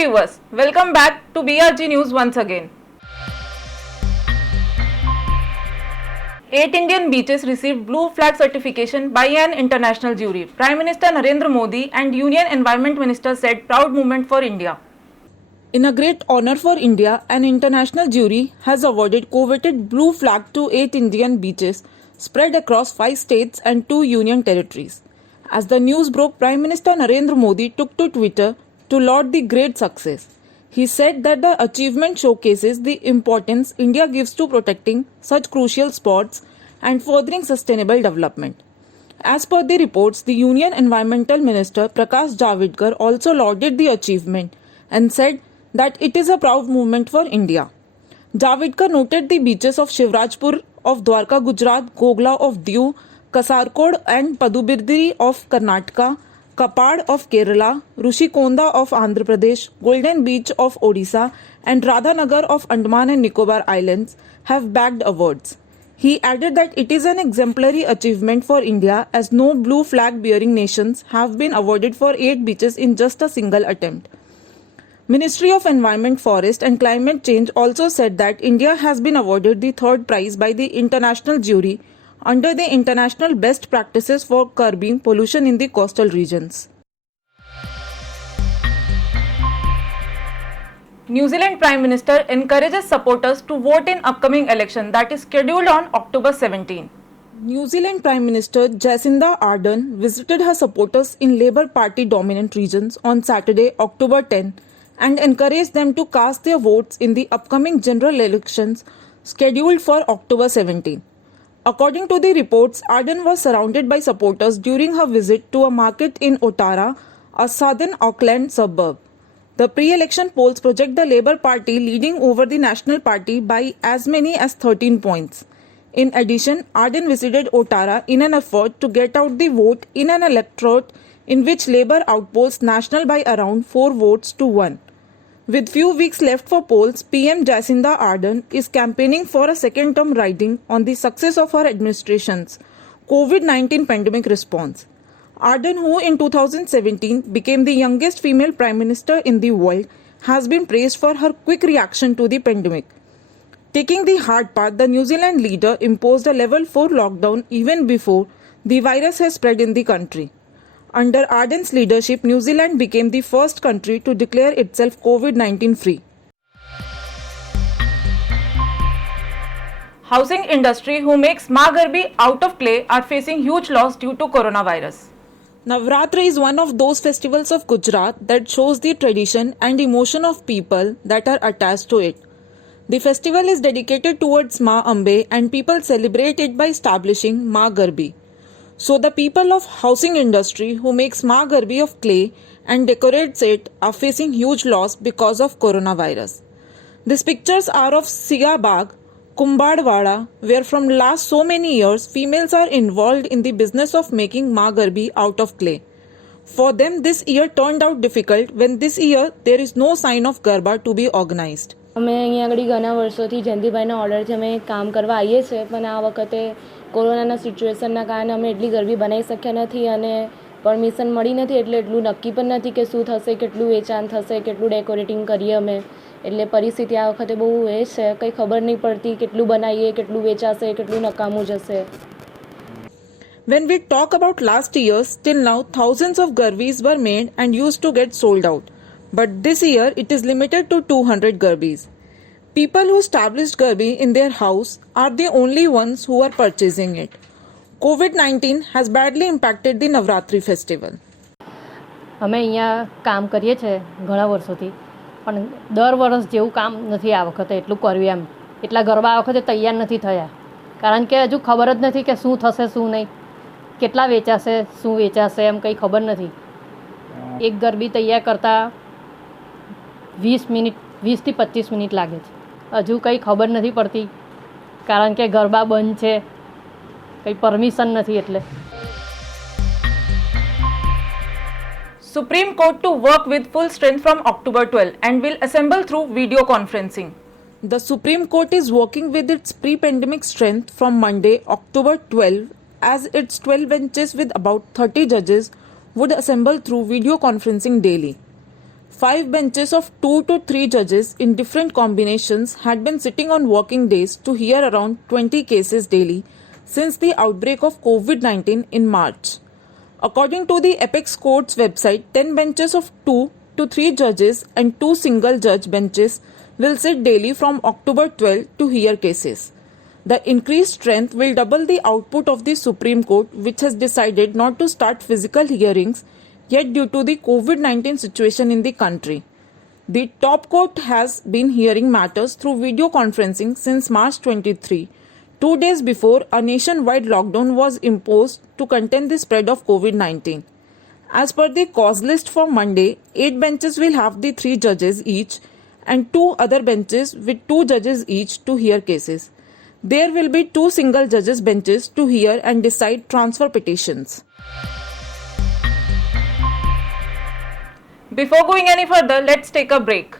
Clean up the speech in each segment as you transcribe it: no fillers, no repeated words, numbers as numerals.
viewers, welcome back to BRG News once again. 8 Indian beaches received Blue Flag certification by an international jury. Prime Minister Narendra Modi and Union Environment Minister said proud moment for India. In a great honor for India, an international jury has awarded coveted Blue Flag to 8 Indian beaches spread across 5 states and 2 union territories. As the news broke, Prime Minister Narendra Modi took to Twitter to laud the great success. He said that the achievement showcases the importance India gives to protecting such crucial spots and furthering sustainable development. As per the reports, the Union Environmental Minister Prakash Javadekar also lauded the achievement and said that it is a proud moment for India. Javadekar noted the beaches of Shivrajpur of Dwarka, Gujarat, Gogla of Diu, Kasarkod and Padubidri of Karnataka, Kapad of Kerala, Rushikonda of Andhra Pradesh, Golden Beach of Odisha and Radhanagar of Andaman and Nicobar Islands have bagged awards. He added that it is an exemplary achievement for India as no blue flag bearing nations have been awarded for 8 beaches in just a single attempt. Ministry of Environment, Forest and Climate Change also said that India has been awarded the 3rd prize by the international jury under the International Best Practices for Curbing Pollution in the Coastal Regions. New Zealand Prime Minister encourages supporters to vote in upcoming election that is scheduled on October 17. New Zealand Prime Minister Jacinda Ardern visited her supporters in Labour Party dominant regions on Saturday, October 10 and encouraged them to cast their votes in the upcoming general elections scheduled for October 17. According to the reports, Ardern was surrounded by supporters during her visit to a market in Otara, a southern Auckland suburb. The pre-election polls project the Labour Party leading over the National Party by as many as 13 points. In addition, Ardern visited Otara in an effort to get out the vote in an electorate in which Labour outpolls National by around 4 votes to 1. With few weeks left for polls, PM Jacinda Ardern is campaigning for a second-term riding on the success of her administration's COVID-19 pandemic response. Ardern, who in 2017 became the youngest female Prime Minister in the world, has been praised for her quick reaction to the pandemic. Taking the hard path, the New Zealand leader imposed a level 4 lockdown even before the virus has spread in the country. Under Ardern's leadership, New Zealand became the first country to declare itself COVID-19 free. Housing industry who makes Maa Garbi out of clay are facing huge loss due to coronavirus. Navratri is one of those festivals of Gujarat that shows the tradition and emotion of people that are attached to it. The festival is dedicated towards Maa Ambe and people celebrate it by establishing Maa Garbi. So the people of housing industry who makes Maa Garbi of clay and decorates it are facing huge loss because of coronavirus. These pictures are of Siga Bagh, Kumbadwada, where from last so many years females are involved in the business of making Maa Garbi out of clay. For them this year turned out difficult when this year there is no sign of Garba to be organized. અમે અહીંયા આગળ ઘણા વર્ષોથી જયંતિભાઈના ઓર્ડરથી અમે કામ કરવા આવીએ છીએ પણ આ વખતે કોરોનાના સિચ્યુએશનના કારણે અમે એટલી ગરબી બનાવી શક્યા નથી અને પરમિશન મળી નથી એટલે એટલું નક્કી પણ નથી કે શું થશે કેટલું વેચાણ થશે કેટલું ડેકોરેટિંગ કરીએ અમે એટલે પરિસ્થિતિ આ વખતે બહુ એ છે કંઈ ખબર નહીં પડતી કેટલું બનાવીએ કેટલું વેચાશે કેટલું નકામું જશે. When we talk about last years, till now thousands of garbis were made and used to get sold out. But this year it is limited to 200 garbis. People who established garbi in their house are the only ones who are purchasing it. COVID-19 has badly impacted the Navratri festival. અમે અહીંયા કામ કરીએ છીએ ઘણા વર્ષોથી પણ દર વર્ષ જેવું કામ નથી આ વખતે એટલું કર્યું એમ એટલા ગરબા આ વખતે તૈયાર નથી થયા કારણ કે હજુ ખબર જ નથી કે શું થશે શું નહીં કેટલા વેચાશે શું વેચાશે એમ કંઈ ખબર નથી. એક ગરબી તૈયાર કરતાં 20 થી 25 મિનિટ લાગે છે. હજુ કંઈ ખબર નથી પડતી કારણ કે ગરબા બંધ છે કંઈ પરમિશન નથી એટલે. Supreme Court to work with full strength from October 12 and will assemble through video conferencing. The Supreme Court is working with its pre-pandemic strength from Monday, October 12, as its 12 benches with about 30 judges would assemble through video conferencing daily. 5 benches of 2 to 3 judges in different combinations had been sitting on working days to hear around 20 cases daily since the outbreak of COVID-19 in March. According to the Apex Court's website, 10 benches of 2 to 3 judges and 2 single judge benches will sit daily from October 12 to hear cases. The increased strength will double the output of the Supreme Court, which has decided not to start physical hearings yet due to the COVID-19 situation in the country. The top court has been hearing matters through video conferencing since March 23, 2 days before a nationwide lockdown was imposed to contain the spread of COVID-19. As per the cause list for Monday, 8 benches will have the 3 judges each and 2 other benches with 2 judges each to hear cases. There will be 2 single judges benches to hear and decide transfer petitions. Before going any further, let's take a break.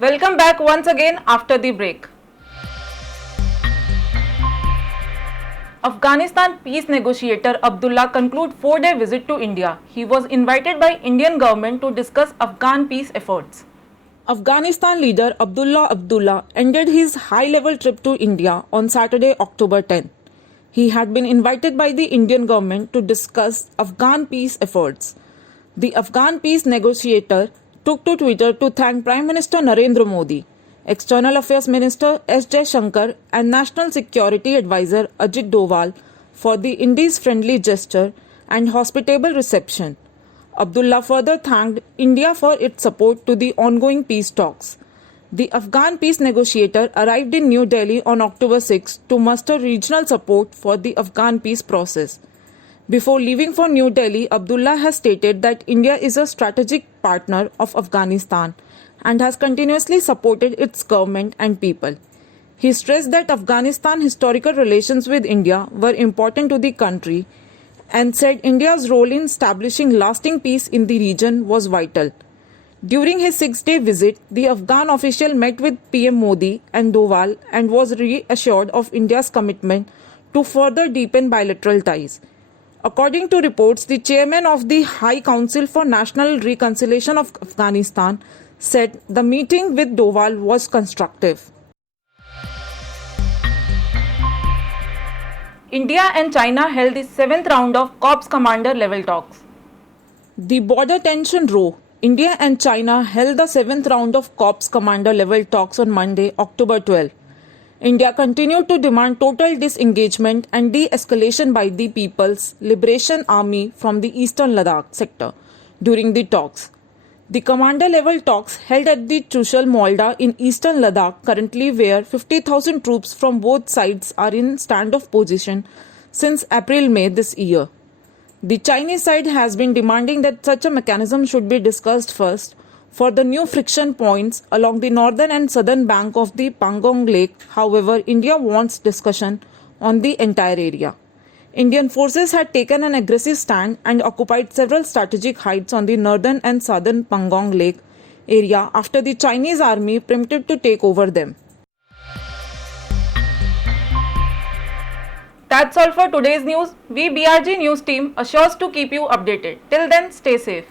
Welcome back once again after the break. Afghanistan peace negotiator Abdullah concluded 4-day visit to India. He was invited by Indian government to discuss Afghan peace efforts. Afghanistan leader Abdullah ended his high-level trip to India on Saturday, October 10. He had been invited by the Indian government to discuss Afghan peace efforts. The Afghan peace negotiator took to Twitter to thank Prime Minister Narendra Modi, External Affairs Minister S. Jaishankar and National Security Advisor Ajit Doval for the Indies' friendly gesture and hospitable reception. Abdullah further thanked India for its support to the ongoing peace talks. The Afghan peace negotiator arrived in New Delhi on October 6 to muster regional support for the Afghan peace process. Before leaving for New Delhi, Abdullah has stated that India is a strategic partner of Afghanistan and has continuously supported its government and people. He stressed that Afghanistan's historical relations with India were important to the country and said India's role in establishing lasting peace in the region was vital. During his 6-day visit, the Afghan official met with PM Modi and Doval and was reassured of India's commitment to further deepen bilateral ties. According to reports, the chairman of the High Council for National Reconciliation of Afghanistan said the meeting with Doval was constructive. India and China held the 7th round of Corps Commander level talks. The border tension rose. India and China held the 7th round of Corps Commander level talks on Monday, October 12. India continued to demand total disengagement and de-escalation by the People's Liberation Army from the eastern Ladakh sector during the talks. The commander-level talks held at the Chushal Molda in eastern Ladakh, currently where 50,000 troops from both sides are in standoff position since April-May this year. The Chinese side has been demanding that such a mechanism should be discussed first for the new friction points along the northern and southern bank of the Pangong Lake. However, India wants discussion on the entire area. Indian forces had taken an aggressive stand and occupied several strategic heights on the northern and southern Pangong Lake area after the Chinese army attempted to take over them. that's all for today's news. We BRG News team assures to keep you updated. Till then, stay safe.